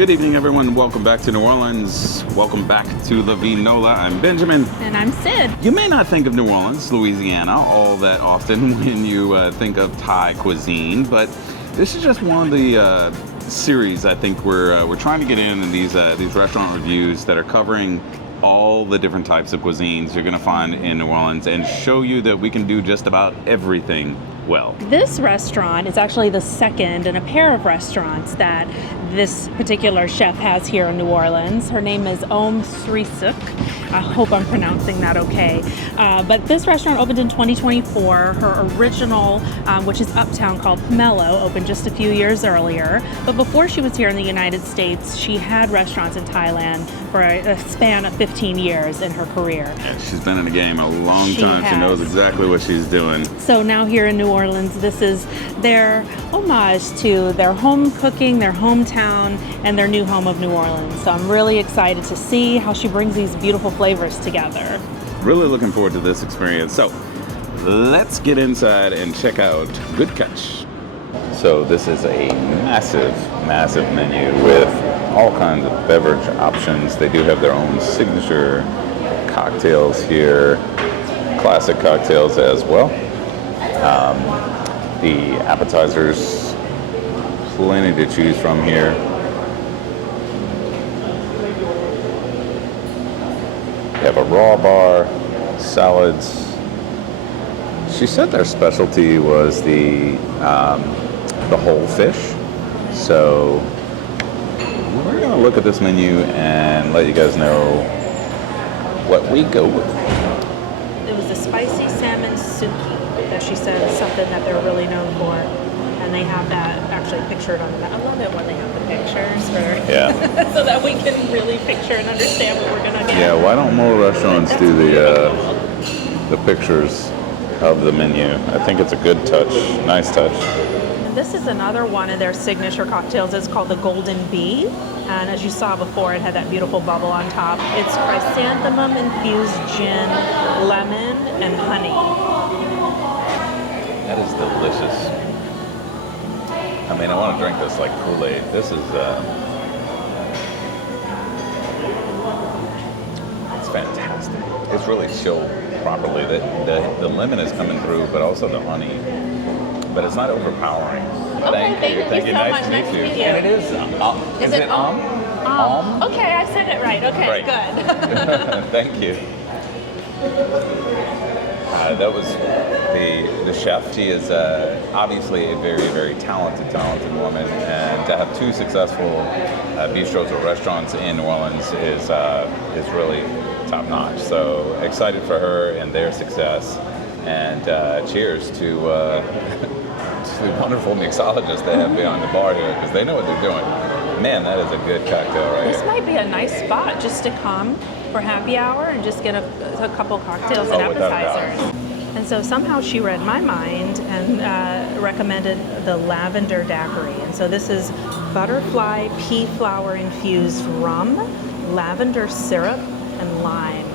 Good evening, everyone. Welcome back to New Orleans. Welcome back to La Vie Nola. I'm Benjamin. And I'm Sid. You may not think of New Orleans, Louisiana, all that often when you think of Thai cuisine, but this is just one of the series I think we're trying to get in these restaurant reviews that are covering all the different types of cuisines you're going to find in New Orleans and show you that we can do just about everything well. This restaurant is actually the second in a pair of restaurants that this particular chef has here in New Orleans. Her name is Aom Srisuk. I hope I'm pronouncing that okay. But this restaurant opened in 2024. Her original, which is uptown, called Pomelo, opened just a few years earlier. But before she was here in the United States, she had restaurants in Thailand for a span of 15 years in her career. Yeah, she's been in the game a long time. She knows exactly what she's doing. So now here in New Orleans, this is their homage to their home cooking, their hometown, and their new home of New Orleans. So I'm really excited to see how she brings these beautiful flavors together. Really looking forward to this experience. So let's get inside and check out Good Catch. So this is a massive menu with all kinds of beverage options. They do have their own signature cocktails here, classic cocktails as well. The appetizers, plenty to choose from here. They have a raw bar, salads. She said their specialty was the whole fish. So we're gonna look at this menu and let you guys know what we go with. It was a spicy salmon suki that she said is something that they're really known for. And they have that actually pictured on the map. I love it when they have the pictures so that we can really picture and understand what we're gonna get. Yeah, why don't more restaurants do the pictures of the menu? I think it's a good touch, nice touch. And this is another one of their signature cocktails. It's called the Golden Bee. And as you saw before, it had that beautiful bubble on top. It's chrysanthemum infused gin, lemon, and honey. That is delicious. I mean, I want to drink this like Kool-Aid. This is, it's fantastic. It's really chilled properly. The lemon is coming through, but also the honey. But it's not overpowering. Okay, thank you so Nice much. to Nice to meet meet you. you. And it is, is it Aom? Aom? Okay, I said it right. Okay, Right. Good. Thank you. That was the chef. She is obviously a very talented woman, and to have two successful bistros or restaurants in New Orleans is really top notch. So excited for her and their success, and cheers to the wonderful mixologists they have behind the bar here, because they know what they're doing. Man, that is a good cocktail right here. This might be a nice spot just to come for happy hour and just get a couple cocktails and appetizers. And so somehow she read my mind and recommended the lavender daiquiri. And so this is butterfly pea flower infused rum, lavender syrup, and lime.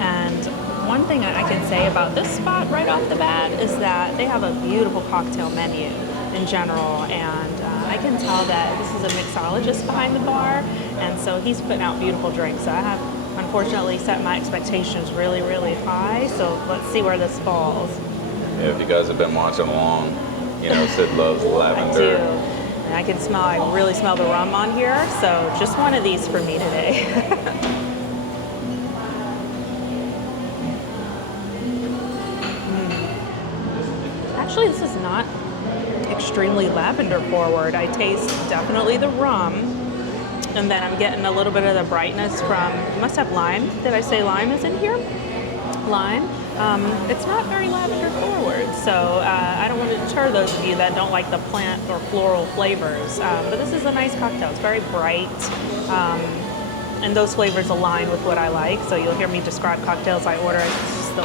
And one thing I can say about this spot right off the bat is that they have a beautiful cocktail menu in general, and I can tell that this is a mixologist behind the bar, and so he's putting out beautiful drinks. So I have unfortunately set my expectations really high, so let's see where this falls. Yeah, if you guys have been watching along, you know Sid loves lavender. I do. And I really smell the rum on here, so just one of these for me today. Actually, this is not extremely lavender forward. I taste definitely the rum, and then I'm getting a little bit of the brightness from, you must have lime. Did I say lime is in here? Lime. It's not very lavender forward, so I don't want to deter those of you that don't like the plant or floral flavors. But this is a nice cocktail. It's very bright, and those flavors align with what I like. So you'll hear me describe cocktails I order. It's just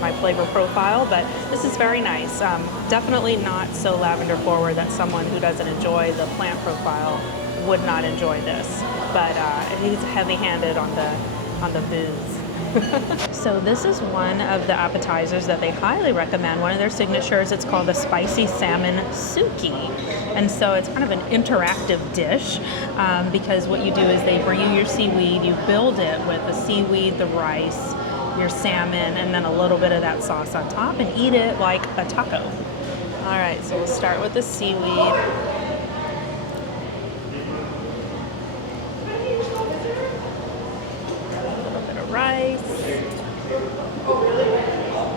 my flavor profile, but this is very nice. Definitely not so lavender forward that someone who doesn't enjoy the plant profile would not enjoy this. But he's heavy-handed on the booze. So this is one of the appetizers that they highly recommend. One of their signatures, it's called the spicy salmon suki. And so it's kind of an interactive dish because what you do is they bring you your seaweed, you build it with the seaweed, the rice, your salmon, and then a little bit of that sauce on top and eat it like a taco. All right, so we'll start with the seaweed. Rice.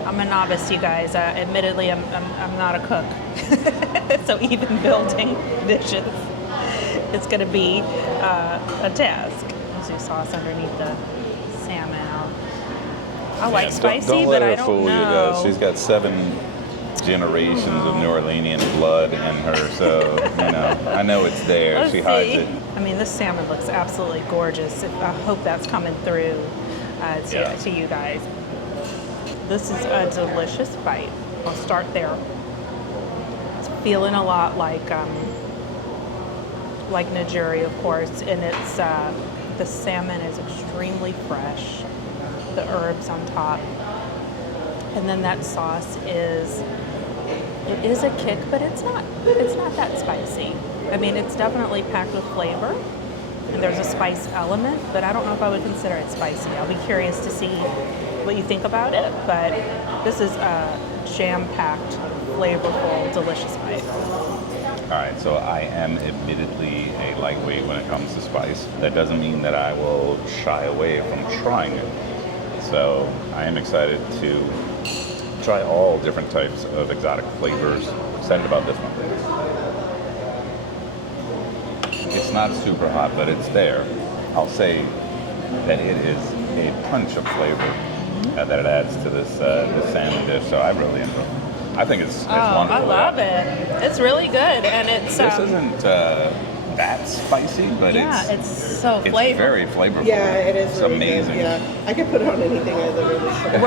I'm a novice, you guys. Admittedly, I'm not a cook. So even building dishes, it's going to be a task. There's your sauce underneath the salmon. I like spicy, don't but let her I don't fool know. you, guys. She's got 7 generations of New Orleanian blood in her, so I know it's there. Let's she hides see. it. I mean, this salmon looks absolutely gorgeous. I hope that's coming through to you guys. This is a delicious bite. I'll start there. It's feeling a lot like Nigeri, of course, and it's the salmon is extremely fresh. The herbs on top, and then that sauce is a kick, but it's not that spicy. I mean, it's definitely packed with flavor, and there's a spice element, but I don't know if I would consider it spicy. I'll be curious to see what you think about it, but this is a jam-packed, flavorful, delicious bite. All right, so I am admittedly a lightweight when it comes to spice. That doesn't mean that I will shy away from trying it. So I am excited to try all different types of exotic flavors. Excited about this one. It's not super hot, but it's there. I'll say that it is a punch of flavor that it adds to this salmon dish. So I really enjoy it. I think it's wonderful. I love it. It's really good, and it's this isn't that spicy, but it's so flavorful. It's very flavorful. Yeah, it is. It's really amazing. Good. Yeah, I could put it on anything I literally said.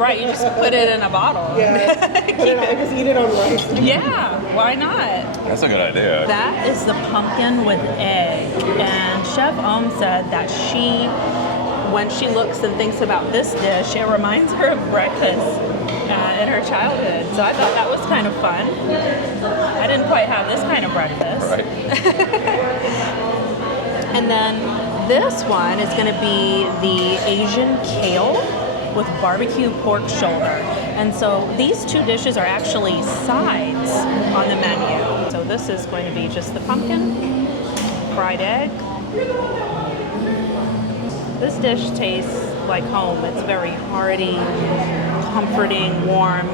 Right. You just put it in a bottle. Yeah, just eat it on rice. Yeah, why not? That's a good idea. That is the pumpkin with egg, and Chef Aom said that when she looks and thinks about this dish, it reminds her of breakfast in her childhood. So I thought that was kind of fun. I didn't quite have this kind of breakfast. Right. And then this one is going to be the Asian kale with barbecue pork shoulder. And so these two dishes are actually sides on the menu. So this is going to be just the pumpkin, fried egg. This dish tastes like home. It's very hearty, comforting, warm.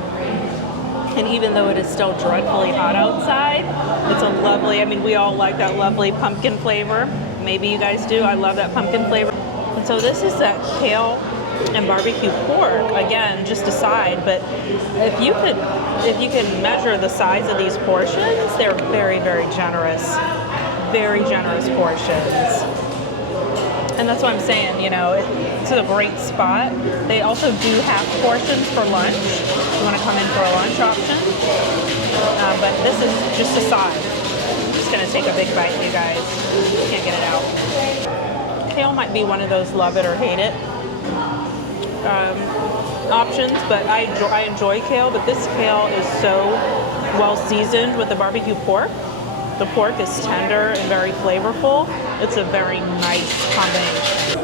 And even though it is still dreadfully hot outside, it's a lovely, we all like that lovely pumpkin flavor. Maybe you guys do. I love that pumpkin flavor. And so this is that kale and barbecue pork. Again, just a side, but if you can measure the size of these portions, they're very, very generous portions. And that's what I'm saying, it's a great spot. They also do have portions for lunch. If you want to come in for a lunch option. But this is just a side. I'm just going to take a big bite, you guys. Can't get it out. Kale might be one of those love it or hate it options, but I enjoy kale, but this kale is so well seasoned with the barbecue pork. The pork is tender and very flavorful. It's a very nice combination.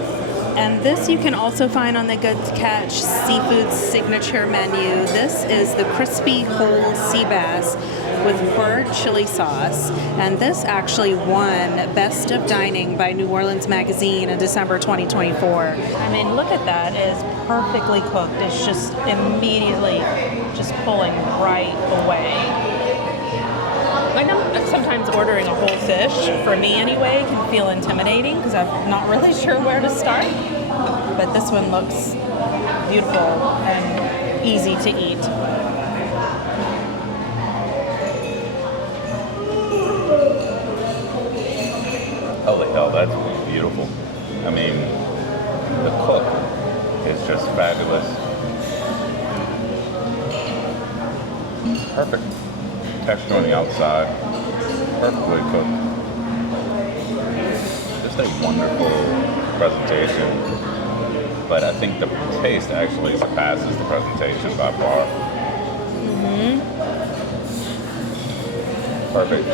And this you can also find on the Good Catch Seafood signature menu. This is the crispy whole Seabass with bird chili sauce. And this actually won Best of Dining by New Orleans Magazine in December 2024. Look at that. It is perfectly cooked. It's just immediately just pulling right away. I know sometimes ordering a whole fish, for me anyway, can feel intimidating because I'm not really sure where to start. But this one looks beautiful and easy to eat. Holy hell, that's beautiful. The cook is just fabulous. Perfect texture on the outside, perfectly cooked. Just a wonderful presentation. but I think the taste actually surpasses the presentation by far. Perfect.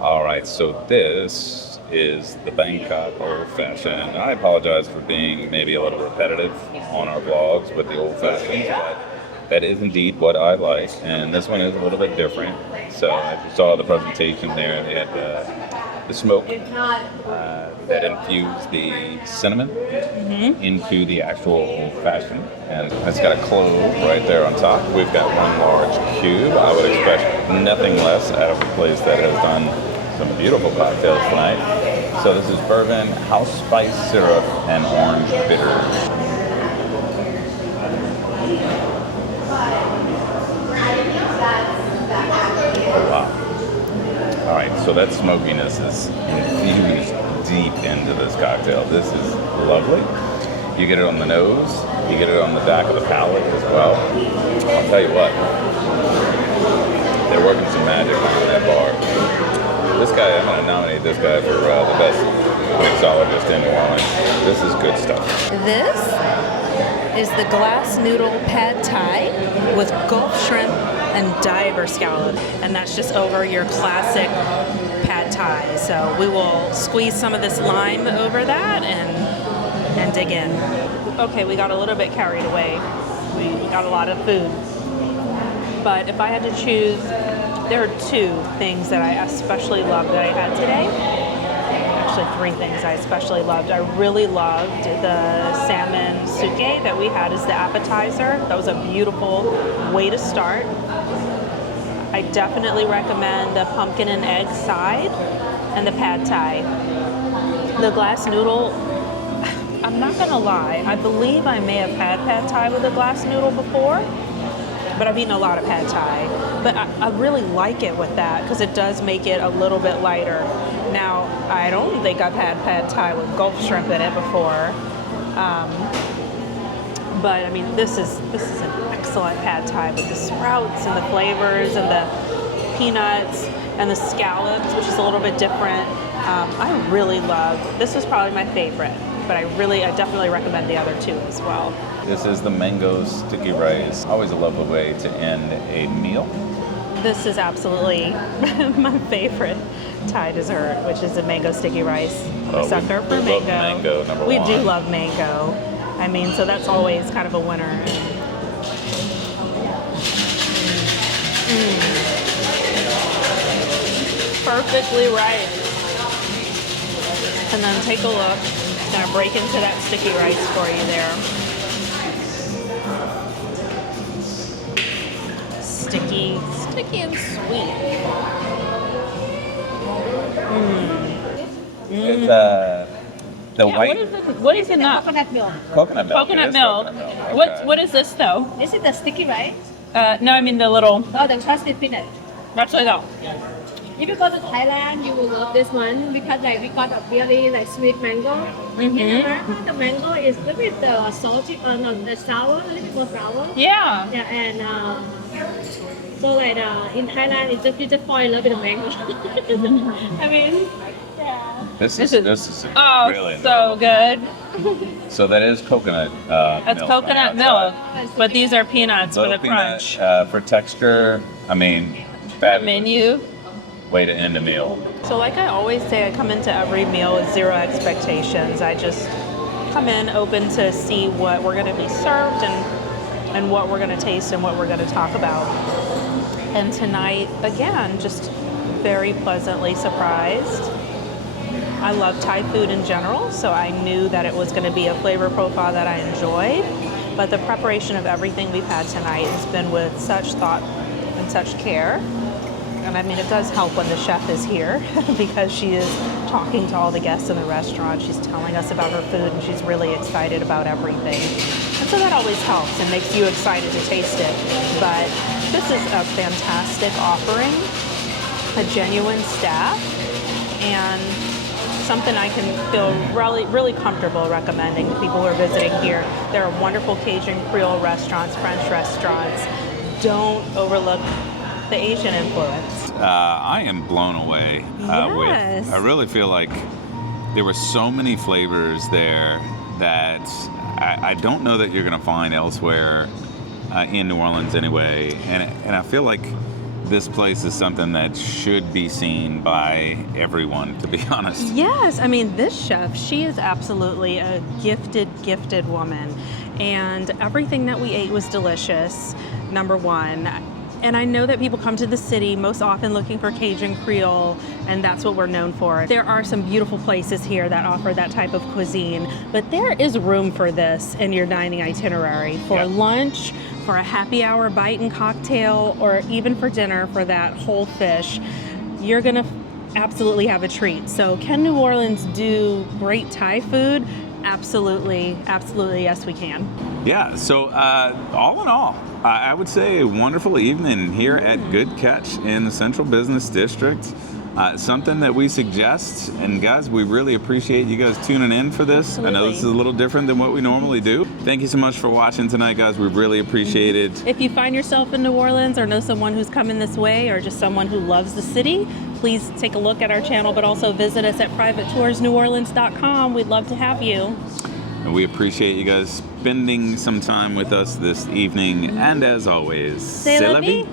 All right, so this is the Bangkok Old Fashioned. I apologize for being maybe a little repetitive on our vlogs with the Old Fashions, but that is indeed what I like. And this one is a little bit different. So as you saw the presentation there, they had the smoke that infused the cinnamon into the actual Old Fashioned. And it's got a clove right there on top. We've got one large cube. I would expect nothing less out of a place that has done some beautiful cocktails tonight. So this is bourbon, house spice syrup, and orange bitters. Oh, wow. All right, so that smokiness is infused deep into this cocktail. This is lovely. You get it on the nose, you get it on the back of the palate as well. I'll tell you what, they're working some magic on that bar. This guy, I'm going to nominate this guy for the best mixologist in New Orleans. This is good stuff. This is the glass noodle pad thai with Gulf shrimp and diver scallop, and that's just over your classic pad thai. So we will squeeze some of this lime over that and dig in. Okay, we got a little bit carried away. We got a lot of food. But if I had to choose, there are two things that I especially loved that I had today. Actually, three things I especially loved. I really loved the salmon suke that we had as the appetizer. That was a beautiful way to start. I definitely recommend the pumpkin and egg side and the pad thai. The glass noodle, I'm not gonna lie, I believe I may have had pad thai with a glass noodle before, but I've eaten a lot of pad thai. But I really like it with that because it does make it a little bit lighter. Now, I don't think I've had pad thai with Gulf shrimp in it before. But I mean, this is an excellent pad thai with the sprouts and the flavors and the peanuts and the scallops, which is a little bit different. I really love, this was probably my favorite, but I definitely recommend the other two as well. This is the mango sticky rice. Always a lovely way to end a meal. This is absolutely my favorite Thai dessert, which is the mango sticky rice. I'm a sucker for we love mango, number we one. do love mango. I mean, so that's always kind of a winner. Perfectly right. And then take a look. Gonna break into that sticky rice for you there. Sticky and sweet. It's the white What is it not? Coconut milk. coconut milk. Coconut It is milk. coconut milk. Okay. What is this though? Is it the sticky rice? No, I mean the little. Oh, the crusted peanut. Actually, though. If you go to Thailand, you will love this one because like we got a really like sweet mango. In America, the mango is a little bit salty, the sour, a little bit more sour. Yeah. Yeah, and so like in Thailand, it's just you just fall in love with the mango. I mean, yeah. This is Oh, really so good. So that is coconut That's milk. coconut on the outside. milk, but these are peanuts for Little the peanut, crunch. for texture, I mean, fabulous Menu. way to end a meal. So like I always say, I come into every meal with zero expectations. I just come in open to see what we're going to be served and what we're going to taste and what we're going to talk about. And tonight, again, just very pleasantly surprised. I love Thai food in general, so I knew that it was going to be a flavor profile that I enjoyed. But the preparation of everything we've had tonight has been with such thought and such care. And I mean, it does help when the chef is here because she is talking to all the guests in the restaurant. She's telling us about her food and she's really excited about everything. And so that always helps and makes you excited to taste it. But this is a fantastic offering, a genuine staff, and something I can feel really comfortable recommending to people who are visiting here. There are wonderful Cajun Creole restaurants, French restaurants. Don't overlook the Asian influence. I am blown away Yes. with. I really feel like there were so many flavors there that I don't know that you're going to find elsewhere in New Orleans anyway. And I feel like this place is something that should be seen by everyone, to be honest. Yes, I mean, this chef, she is absolutely a gifted woman. And everything that we ate was delicious, number one. And I know that people come to the city most often looking for Cajun Creole, and that's what we're known for. There are some beautiful places here that offer that type of cuisine, but there is room for this in your dining itinerary for lunch, for a happy hour bite and cocktail, or even for dinner for that whole fish. You're gonna absolutely have a treat. So can New Orleans do great Thai food? Absolutely, yes we can. Yeah, so all in all, I would say a wonderful evening here at Good Catch in the Central Business District. Something that we suggest, and guys, we really appreciate you guys tuning in for this. Absolutely. I know this is a little different than what we normally do. Thank you so much for watching tonight, guys. We really appreciate it. If you find yourself in New Orleans or know someone who's coming this way or just someone who loves the city, please take a look at our channel, but also visit us at privatetoursneworleans.com. We'd love to have you. And we appreciate you guys spending some time with us this evening. And as always, C'est la vie.